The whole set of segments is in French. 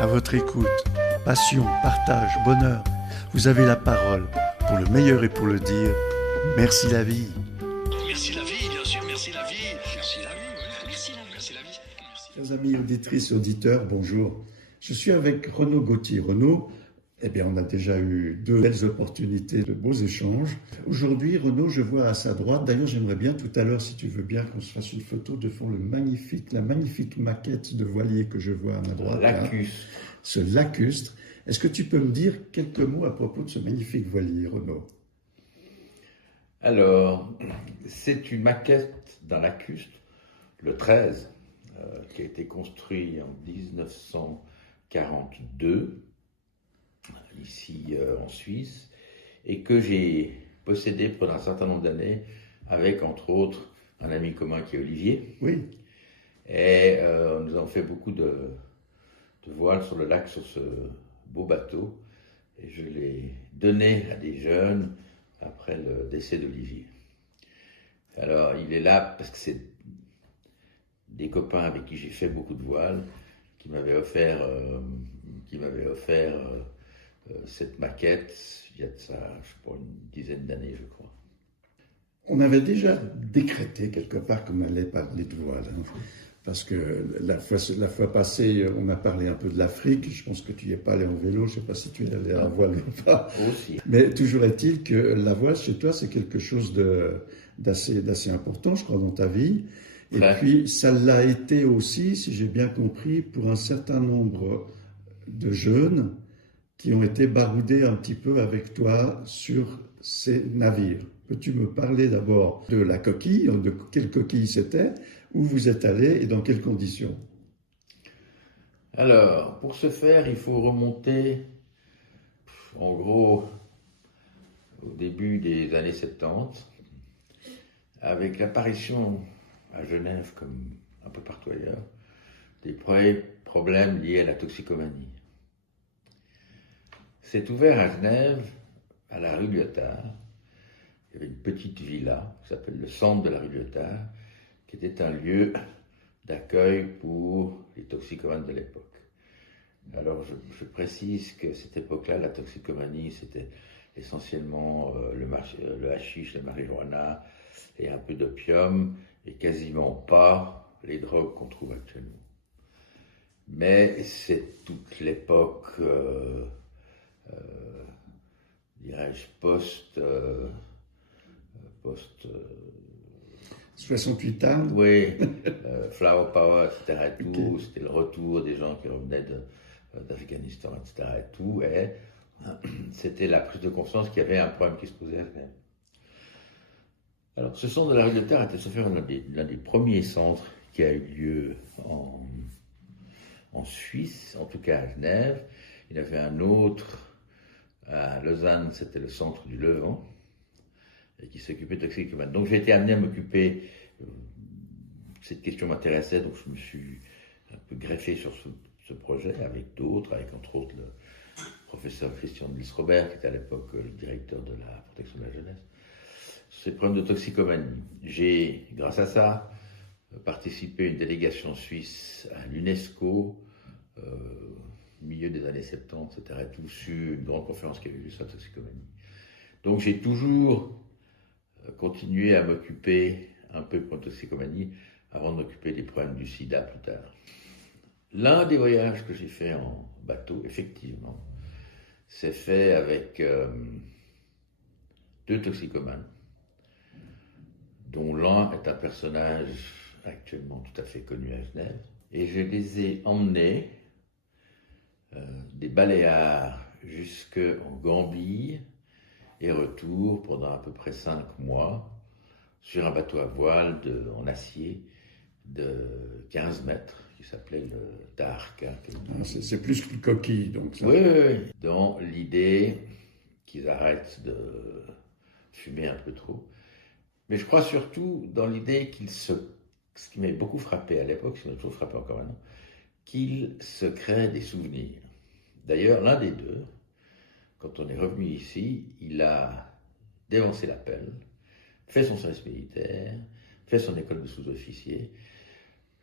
à votre écoute. Passion, partage, bonheur. Vous avez la parole pour le meilleur et pour le dire. Merci la vie. Merci la vie, bien sûr, merci la vie. Merci la vie, oui. Merci la vie. Merci la vie. Chers amis auditrices et auditeurs, bonjour. Je suis avec Renaud Gauthier. Renaud, on a déjà eu deux belles opportunités de beaux échanges. Aujourd'hui, Renaud, je vois à sa droite, d'ailleurs j'aimerais bien tout à l'heure, si tu veux bien, qu'on se fasse une photo devant la magnifique maquette de voilier que je vois à ma droite. Lacustre. Ce lacustre. Est-ce que tu peux me dire quelques mots à propos de ce magnifique voilier, Renaud? Alors, c'est une maquette d'un lacustre, le 13, qui a été construit en 1942, ici en Suisse, et que j'ai possédé pendant un certain nombre d'années avec, entre autres, un ami commun qui est Olivier. Oui. Et nous avons fait beaucoup de voiles sur le lac, sur ce beau bateau, et je l'ai donné à des jeunes après le décès d'Olivier. Alors, il est là parce que c'est des copains avec qui j'ai fait beaucoup de voiles qui m'avaient offert, cette maquette il y a de ça, je sais pas, une dizaine d'années, je crois. On avait déjà décrété quelque part qu'on allait parler de voile, hein, parce que la fois passée, on a parlé un peu de l'Afrique. Je pense que tu n'y es pas allé en vélo, je ne sais pas si tu es allé à la voile ou pas. Aussi. Mais toujours est-il que la voile, chez toi, c'est quelque chose d'assez important, je crois, dans ta vie. Et puis, ça l'a été aussi, si j'ai bien compris, pour un certain nombre de jeunes qui ont été baroudés un petit peu avec toi sur ces navires. Peux-tu me parler d'abord de la coquille, de quelle coquille c'était, où vous êtes allé et dans quelles conditions? Alors, pour ce faire, il faut remonter, en gros, au début des années 70, avec l'apparition à Genève, comme un peu partout ailleurs, des premiers problèmes liés à la toxicomanie. C'est ouvert à Genève, à la rue Lyotard. Il y avait une petite villa qui s'appelle le centre de la rue Lyotard, qui était un lieu d'accueil pour les toxicomanes de l'époque. Alors je précise qu'à cette époque-là, la toxicomanie, c'était essentiellement le hashish, la marijuana et un peu d'opium, et quasiment pas les drogues qu'on trouve actuellement. Mais c'est toute l'époque, dirais-je, post 68 ans. Oui, Flower Power, etc. Et tout. Okay. C'était le retour des gens qui revenaient d'Afghanistan, etc. Et tout. Et c'était la prise de conscience qu'il y avait un problème qui se posait à Genève. Alors, ce centre de la rue de Terre était l'un des premiers centres qui a eu lieu en Suisse, en tout cas à Genève. Il y en avait un autre à Lausanne, c'était le centre du Levant, et qui s'occupait de toxicomanie. Donc j'ai été amené à m'occuper, cette question m'intéressait, donc je me suis un peu greffé sur ce projet avec d'autres, avec entre autres le professeur Christian Nils Robert, qui était à l'époque le directeur de la protection de la jeunesse. Ces problèmes de toxicomanie. J'ai, grâce à ça, participé à une délégation suisse à l'UNESCO, milieu des années 70, etc. Et tout, sur une grande conférence qui avait eu lieu sur la toxicomanie. Donc j'ai toujours continué à m'occuper un peu de la toxicomanie avant de m'occuper des problèmes du sida plus tard. L'un des voyages que j'ai fait en bateau, effectivement, s'est fait avec deux toxicomanes, dont l'un est un personnage actuellement tout à fait connu à Genève. Et je les ai emmenés des Baléares jusqu'en Gambie et retour pendant à peu près 5 mois sur un bateau à voile en acier de 15 mètres qui s'appelait le Taharqa. C'est plus qu'une coquille, donc. Ça. Oui. Dans l'idée qu'ils arrêtent de fumer un peu trop. Mais je crois surtout dans l'idée ce qui m'a beaucoup frappé à l'époque, ce qui m'a toujours frappé encore maintenant, qu'ils se créent des souvenirs. D'ailleurs, l'un des deux, quand on est revenu ici, il a dévancé l'appel, fait son service militaire, fait son école de sous-officier.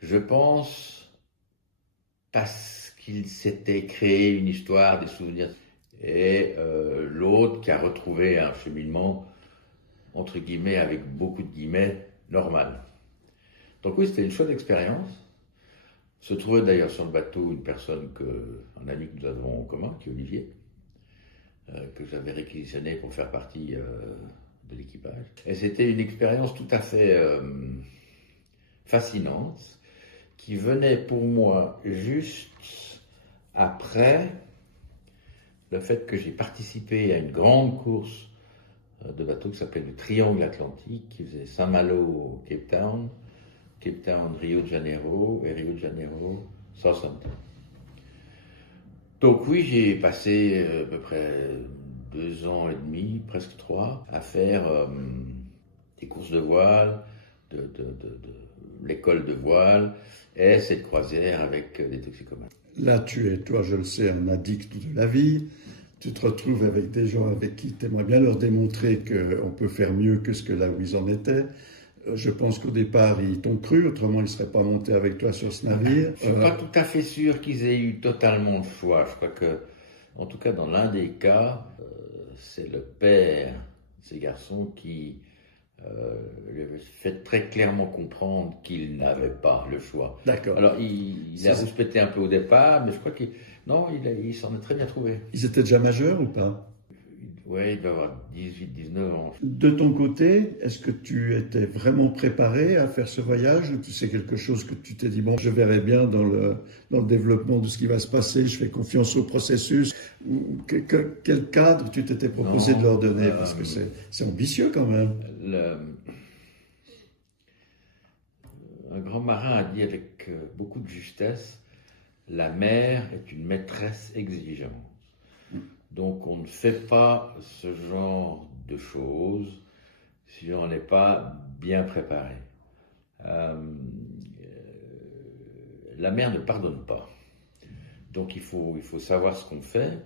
Je pense parce qu'il s'était créé une histoire, des souvenirs. Et l'autre qui a retrouvé un cheminement, entre guillemets, avec beaucoup de guillemets, normal. Donc oui, c'était une chouette expérience. Se trouvait d'ailleurs sur le bateau un ami que nous avons en commun, qui est Olivier, que j'avais réquisitionné pour faire partie de l'équipage. Et c'était une expérience tout à fait fascinante, qui venait pour moi juste après le fait que j'ai participé à une grande course de bateaux qui s'appelait le Triangle Atlantique, qui faisait Saint-Malo, Cape Town, Rio de Janeiro et Rio de Janeiro, Southampton. Donc oui, j'ai passé à peu près 2 ans et demi, presque 3, à faire des courses de voile, de l'école de voile et cette croisière avec des toxicomanes. Là, tu es, toi, je le sais, un addict de la vie. Tu te retrouves avec des gens avec qui tu aimerais bien leur démontrer qu'on peut faire mieux que ce que là où ils en étaient. Je pense qu'au départ, ils t'ont cru, autrement ils ne seraient pas montés avec toi sur ce navire. Je ne suis pas tout à fait sûr qu'ils aient eu totalement le choix. Je crois que, en tout cas dans l'un des cas, c'est le père de ces garçons qui lui avait fait très clairement comprendre qu'il n'avait pas le choix. D'accord. Alors il a respecté un peu au départ, mais je crois qu'il s'en est très bien trouvé. Ils étaient déjà majeurs ou pas? Oui, il doit avoir 18-19 ans. De ton côté, est-ce que tu étais vraiment préparé à faire ce voyage ou tu sais quelque chose que tu t'es dit, bon, je verrai bien dans le développement de ce qui va se passer, je fais confiance au processus. Quel cadre tu t'étais proposé de leur donner? Parce que c'est ambitieux quand même. Un grand marin a dit avec beaucoup de justesse, la mer est une maîtresse exigeante. Donc on ne fait pas ce genre de choses si on n'est pas bien préparé. La mer ne pardonne pas. Donc il faut savoir ce qu'on fait,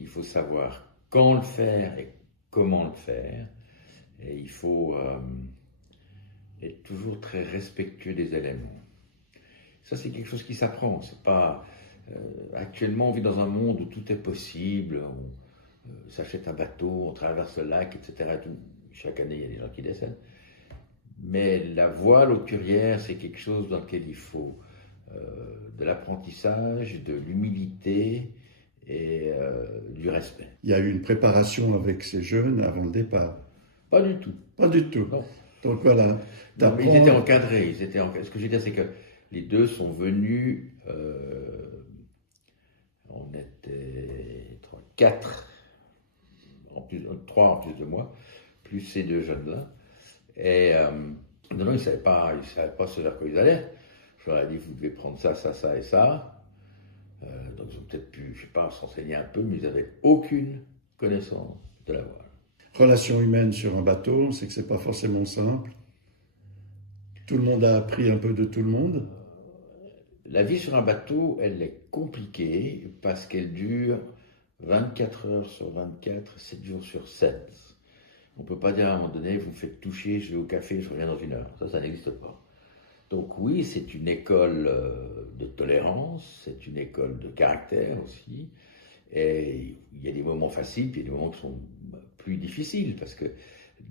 il faut savoir quand le faire et comment le faire. Et il faut être toujours très respectueux des éléments. Ça c'est quelque chose qui s'apprend, c'est pas... actuellement, on vit dans un monde où tout est possible. On s'achète un bateau, on traverse le lac, etc. Et tout. Chaque année, il y a des gens qui décèdent. Mais la voile au Turières, c'est quelque chose dans lequel il faut de l'apprentissage, de l'humilité et du respect. Il y a eu une préparation avec ces jeunes avant le départ? Pas du tout. Pas du tout. Non. Donc voilà. Non, mais ils étaient encadrés. Ce que je veux dire, c'est que les deux sont venus... on était 4, 3 en plus de moi, plus ces 2 jeunes-là. Et non, ils ne savaient pas ce vers quoi ils allaient. Je leur ai dit, vous devez prendre ça, ça, ça et ça. Donc ils ont peut-être pu, je ne sais pas, s'enseigner un peu, mais ils n'avaient aucune connaissance de la voile. Relation humaine sur un bateau, c'est que ce n'est pas forcément simple. Tout le monde a appris un peu de tout le monde. La vie sur un bateau, elle est compliquée parce qu'elle dure 24 heures sur 24, 7 jours sur 7. On ne peut pas dire à un moment donné, vous me faites toucher, je vais au café, je reviens dans 1 heure. Ça n'existe pas. Donc oui, c'est une école de tolérance, c'est une école de caractère aussi. Et il y a des moments faciles, puis il y a des moments qui sont plus difficiles parce que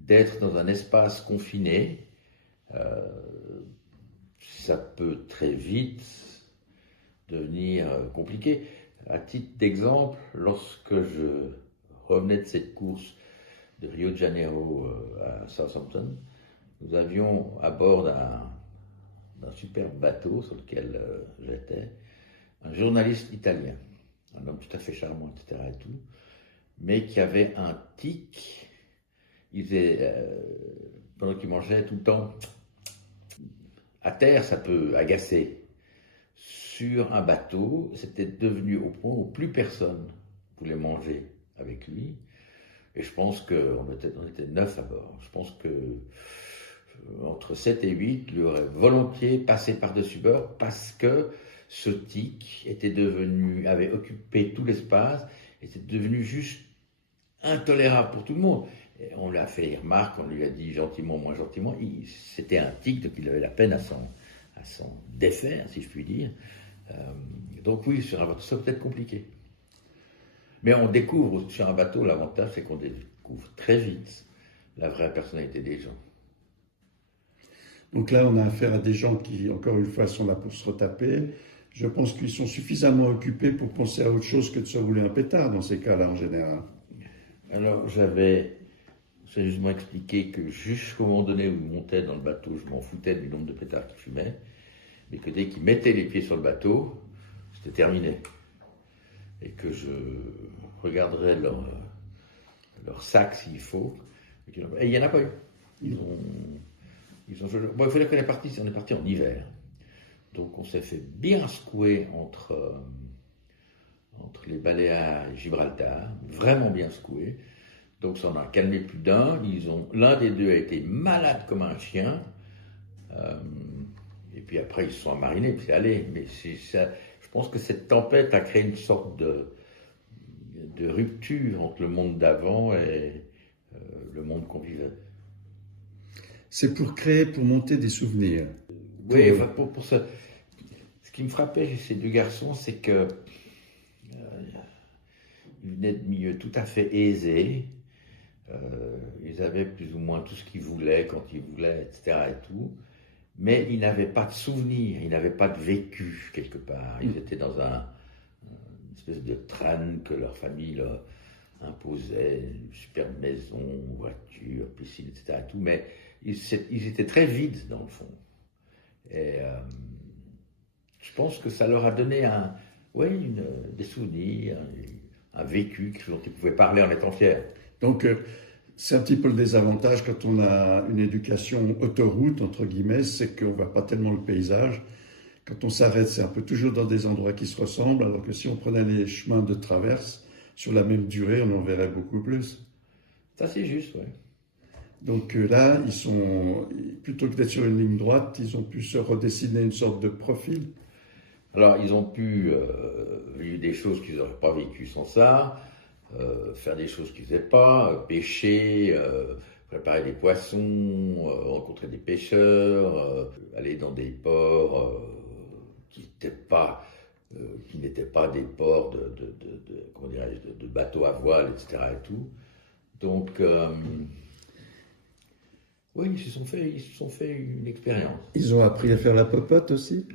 d'être dans un espace confiné, ça peut très vite devenir compliqué. À titre d'exemple, lorsque je revenais de cette course de Rio de Janeiro à Southampton, nous avions à bord d'un superbe bateau sur lequel j'étais, un journaliste italien, un homme tout à fait charmant, etc. et tout, mais qui avait un tic. Pendant qu'il mangeait tout le temps, à terre, ça peut agacer. Sur un bateau, c'était devenu au point où plus personne voulait manger avec lui. Et je pense qu'on était 9 à bord. Je pense que entre 7 et 8, lui aurait volontiers passé par-dessus bord parce que ce tic avait occupé tout l'espace et c'était devenu juste intolérable pour tout le monde. Et on lui a fait les remarques, on lui a dit gentiment, moins gentiment. C'était un tic, donc il avait la peine à s'en défaire, si je puis dire. Donc oui, sur un bateau, ça peut être compliqué. Mais on découvre sur un bateau, l'avantage c'est qu'on découvre très vite la vraie personnalité des gens. Donc là, on a affaire à des gens qui, encore une fois, sont là pour se retaper. Je pense qu'ils sont suffisamment occupés pour penser à autre chose que de se rouler un pétard dans ces cas-là, en général. Alors, j'avais sérieusement expliqué que jusqu'au moment donné où ils montaient dans le bateau, je m'en foutais du nombre de pétards qu'ils fumaient, mais que dès qu'ils mettaient les pieds sur le bateau, c'était terminé. Et que je regarderais leur sac s'il faut. Et il n'y en a pas eu. Bon, il faut dire qu'on est parti en hiver. Donc on s'est fait bien secouer entre les Baléares et Gibraltar, vraiment bien secoué. Donc ça en a calmé plus d'un. L'un des deux a été malade comme un chien. Et puis après ils se sont marinés, puis c'est allé. Mais ça, je pense que cette tempête a créé une sorte de rupture entre le monde d'avant et le monde qu'on vivait. C'est pour monter des souvenirs. Oui, enfin, pour ça. Ce qui me frappait chez ces deux garçons, c'est que ils venaient de milieux tout à fait aisés. Ils avaient plus ou moins tout ce qu'ils voulaient quand ils voulaient, etc. et tout. Mais ils n'avaient pas de souvenirs, ils n'avaient pas de vécu quelque part. Ils étaient dans une espèce de train que leur famille leur imposait, une superbe maison, voiture, piscine, etc. et tout. Mais ils étaient très vides dans le fond. Et je pense que ça leur a donné des souvenirs, un vécu, quelque chose dont ils pouvaient parler en étant fiers. Donc, c'est un petit peu le désavantage quand on a une éducation autoroute, entre guillemets, c'est qu'on ne voit pas tellement le paysage. Quand on s'arrête, c'est un peu toujours dans des endroits qui se ressemblent, alors que si on prenait les chemins de traverse sur la même durée, on en verrait beaucoup plus. Ça, c'est juste, oui. Donc là, plutôt que d'être sur une ligne droite, ils ont pu se redessiner une sorte de profil. Alors, ils ont pu vivre des choses qu'ils n'auraient pas vécues sans ça, faire des choses qu'ils ne faisaient pas, pêcher, préparer des poissons, rencontrer des pêcheurs, aller dans des ports qui n'étaient pas des ports de bateaux à voile, etc. et tout. Donc, oui, ils se sont fait une expérience. Ils ont appris à faire la popote aussi?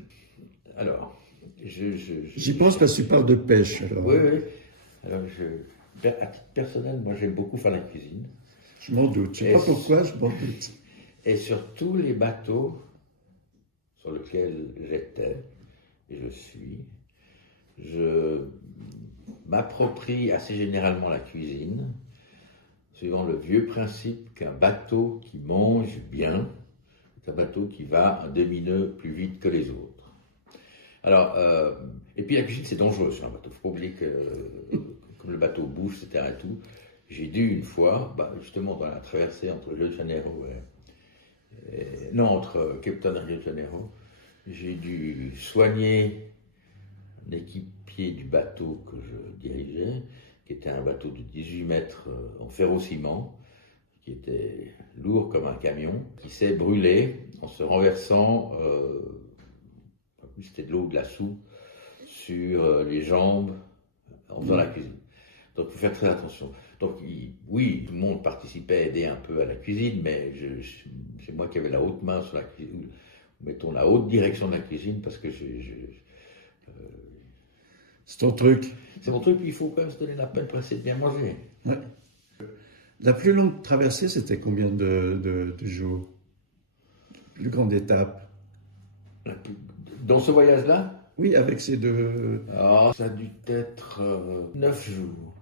Alors, j'y pense parce que tu parles de pêche. Alors. Oui, oui. Alors, à titre personnel, moi, j'aime beaucoup faire la cuisine. Je m'en doute. Je ne sais pas pourquoi, je m'en doute. Et sur tous les bateaux sur lesquels j'étais, et je m'approprie assez généralement la cuisine, suivant le vieux principe qu'un bateau qui mange bien est un bateau qui va un demi-nœud plus vite que les autres. Alors, et puis la cuisine c'est dangereux sur un bateau. Il faut pas oublier que comme le bateau bouge, etc. et tout, j'ai dû une fois, justement dans la traversée entre Rio de Janeiro entre Cape Town et Rio de Janeiro, j'ai dû soigner un équipier du bateau que je dirigeais, qui était un bateau de 18 mètres en ferrociment, qui était lourd comme un camion, qui s'est brûlé en se renversant, c'était de l'eau ou de la soupe, sur les jambes en faisant la cuisine. Donc il faut faire très attention. Donc oui, tout le monde participait à aider un peu à la cuisine, mais c'est moi qui avais la haute main sur la cuisine, mettons la haute direction de la cuisine, parce que c'est ton truc. C'est mon truc, puis il faut quand même se donner la peine pour essayer de bien manger. Ouais. La plus longue traversée, c'était combien de jours? La plus grande étape? Dans ce voyage-là? Oui, avec ces deux... ça a dû être 9 jours.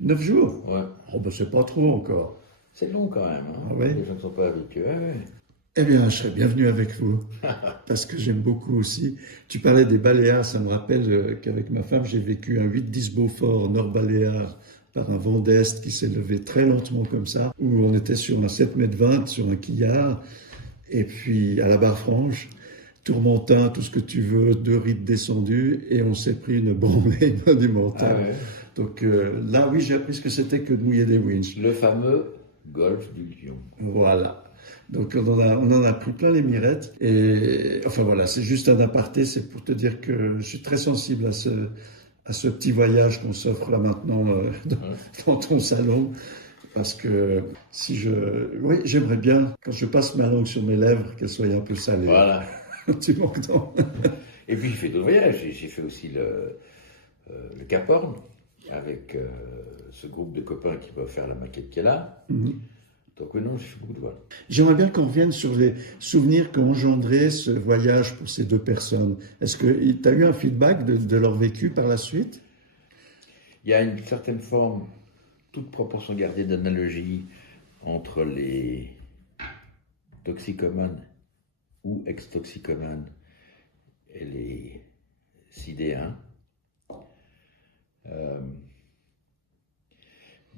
9 jours? Ouais. Oh, ben c'est pas trop encore. C'est long quand même. Hein. Ah ouais? Les gens ne sont pas habitués. Ouais. Eh bien, je serais bienvenu avec vous, parce que j'aime beaucoup aussi. Tu parlais des Baléares, ça me rappelle qu'avec ma femme, j'ai vécu un 8-10 Beaufort Nord-Baléares par un vent d'Est qui s'est levé très lentement comme ça, où on était sur un 7,20 m sur un quillard, et puis à la barre franche, tourmentin, tout ce que tu veux, 2 rides descendues, et on s'est pris une branlée monumentale. Ah ouais. Donc là, oui, j'ai appris ce que c'était que de mouiller des winches. Le fameux golfe du Lion. Voilà. Donc on en a pris plein les mirettes. Et enfin voilà, c'est juste un aparté, c'est pour te dire que je suis très sensible à ce petit voyage qu'on s'offre là maintenant dans ton salon. Parce que oui, j'aimerais bien, quand je passe ma langue sur mes lèvres, qu'elle soit un peu salée. Voilà. Tu manques d'eau. Et puis j'ai fait d'autres voyages. J'ai fait aussi le Cap Horn avec ce groupe de copains qui va faire la maquette qu'elle a. Mm-hmm. Donc non, j'ai fait beaucoup de vols. J'aimerais bien qu'on revienne sur les souvenirs qu'ont engendré ce voyage pour ces deux personnes. Est-ce que tu as eu un feedback de leur vécu par la suite? Il y a une certaine forme, toute proportion gardée d'analogie entre les toxicomanes ou ex-toxicomanes et les sidéens.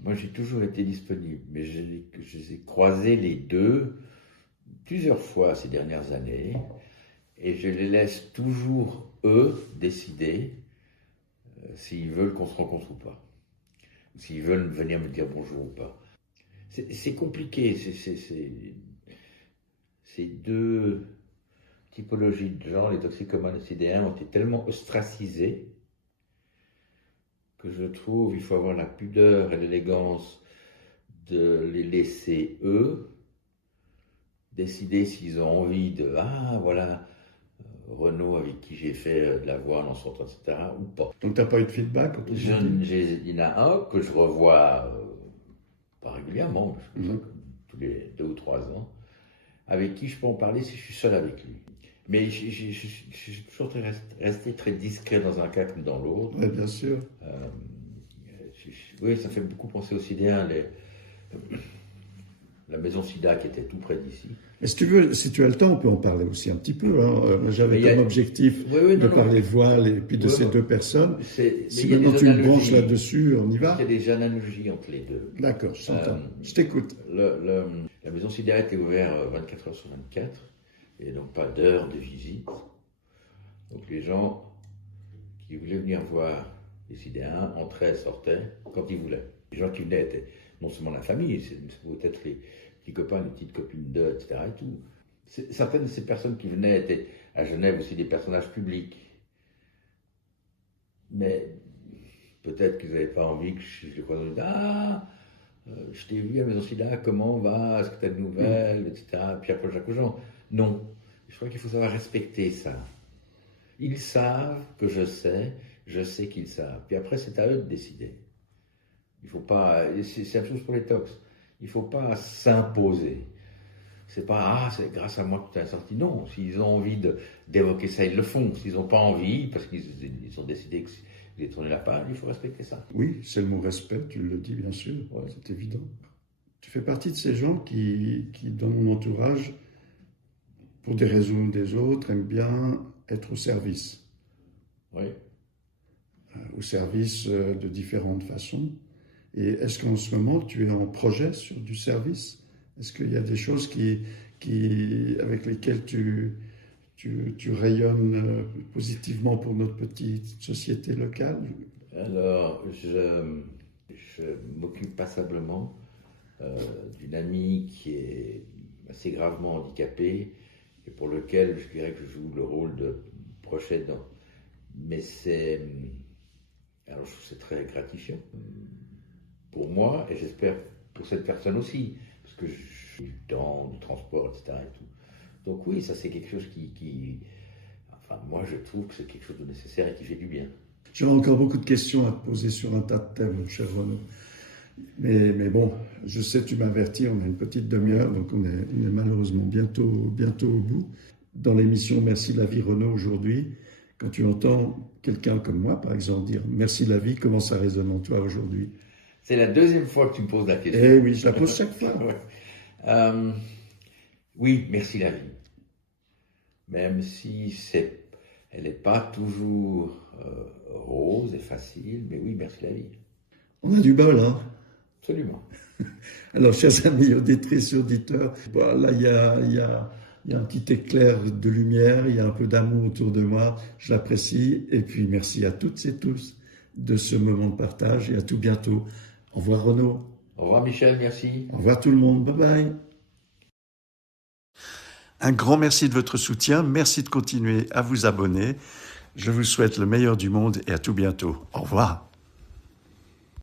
Moi, j'ai toujours été disponible, mais je les ai croisés les deux plusieurs fois ces dernières années, et je les laisse toujours, eux, décider s'ils veulent qu'on se rencontre ou pas, s'ils veulent venir me dire bonjour ou pas. C'est compliqué, ces deux typologies de gens, les toxicomanes et les sidéens, ont été tellement ostracisés que je trouve il faut avoir la pudeur et l'élégance de les laisser, eux, décider s'ils ont envie de « Ah, voilà, Renaud avec qui j'ai fait de la voile en sortant, etc. » ou pas. Donc, tu n'as pas eu de feedback? Il y en a un que je revois pas régulièrement, tous les 2 ou 3 ans, avec qui je peux en parler si je suis seul avec lui. Mais je suis toujours resté très discret dans un cas comme dans l'autre. Oui, bien sûr. Oui, ça fait beaucoup penser aux Sidéens, la maison Sida qui était tout près d'ici. Mais si tu veux, si tu as le temps, on peut en parler aussi un petit peu. Hein. J'avais comme objectif de parler voile et puis de ces deux personnes. Si maintenant tu me branches là-dessus, on y va. Il y a des analogies entre les deux. D'accord, je t'entends. Je t'écoute. La maison Sida était ouverte 24 heures sur 24. Et donc pas d'heure de visite. Donc les gens qui voulaient venir voir les Sidéens entraient, sortaient quand ils voulaient. Les gens qui venaient étaient non seulement la famille, c'est peut-être les petits copains, les petites copines d'eux, etc. Et tout. Certaines de ces personnes qui venaient étaient à Genève aussi des personnages publics. Mais peut-être qu'ils n'avaient pas envie que je les croise. Ah, je t'ai vu à la maison Sida, comment va, est-ce que tu as de nouvelles, etc. Puis après Jacques Aujean. Non, je crois qu'il faut savoir respecter ça. Ils savent que je sais qu'ils savent. Puis après, c'est à eux de décider. Il faut pas, c'est la même chose pour les tox. Il ne faut pas s'imposer. C'est pas, c'est grâce à moi que tu es sorti. Non, s'ils ont envie d'évoquer ça, ils le font. S'ils n'ont pas envie, parce qu'ils ont décidé qu'ils tourner la page, il faut respecter ça. Oui, c'est le mot respect, tu le dis bien sûr, ouais. C'est évident. Tu fais partie de ces gens qui dans mon entourage, pour des raisons ou des autres, aiment bien être au service. Oui. Au service de différentes façons. Et est-ce qu'en ce moment, tu es en projet sur du service? Est-ce qu'il y a des choses avec lesquelles tu rayonnes positivement pour notre petite société locale? Alors, je m'occupe passablement d'une amie qui est assez gravement handicapée et pour lequel je dirais que je joue le rôle de proche aidant. Mais alors je trouve c'est très gratifiant pour moi et j'espère pour cette personne aussi, parce que j'ai du temps, du transport, etc. Et tout. Donc oui, ça c'est quelque chose enfin moi je trouve que c'est quelque chose de nécessaire et qui fait du bien. J'aurais encore beaucoup de questions à te poser sur un tas de thèmes, mon cher Renaud. Mais bon, je sais, tu m'avertis, on a une petite demi-heure, donc on est malheureusement bientôt au bout. Dans l'émission Merci la vie, Renaud, aujourd'hui, quand tu entends quelqu'un comme moi, par exemple, dire Merci la vie, comment ça résonne en toi aujourd'hui? C'est la deuxième fois que tu me poses la question. Eh oui, je la pose chaque fois. Oui, merci la vie. Même si elle n'est pas toujours rose et facile, mais oui, merci la vie. On a du bol, hein? Absolument. Alors, chers amis, auditrices et auditeurs, là, il y a un petit éclair de lumière, il y a un peu d'amour autour de moi, je l'apprécie. Et puis, merci à toutes et tous de ce moment de partage et à tout bientôt. Au revoir Renaud. Au revoir Michel, merci. Au revoir tout le monde, bye bye. Un grand merci de votre soutien. Merci de continuer à vous abonner. Je vous souhaite le meilleur du monde et à tout bientôt. Au revoir.